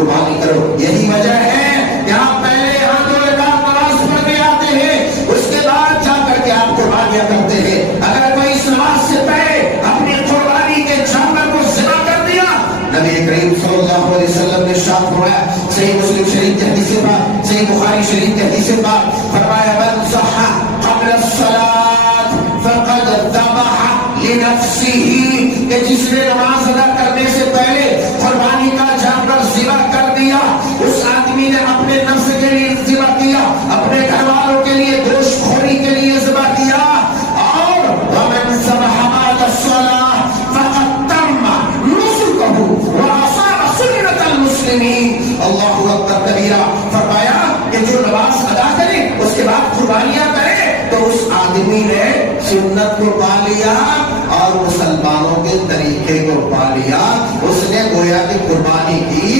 قربانی کرو. یہی وجہ ہے کہ آپ پہلے یہاں 2 رکعت نماز پڑھ کے آتے ہیں, اس کے بعد جا کر کے آپ قربانیاں کرتے ہیں. اگر کوئی اس نماز سے پہلے اپنی قربانی کے جانور کو ذبح کر دیا, نبی کریم صلی اللہ علیہ وسلم نے ارشاد فرمایا, صحیح مسلم شریف کی حدیث پاک, صحیح بخاری شریف کی حدیث پاک, فرمایا من صح قبل الصلاۃ فقد ذبح لنفسه, کہ جس نے نماز ادا کرنے سے پہلے قربانی کا جانور ذبح کر دیا, اس آدمی نے اپنے نفس کے لیے ذبح کیا, اپنے گھر والوں کے لیے گوشت خوری کے لیے ذبح کیا. اور ومن ذبح بعد الصلاۃ فقد تم نسکہ واصاب سنت المسلمین. اللہ اکبر کبیرہ. فرمایا کہ جو نماز ادا کرے اس کے بعد قربانیاں کرے تو اس آدمی نے سنت کو پا لیا اور مسلمانوں کے طریقے کو پا لیا. اس نے گویا کہ قربانی کی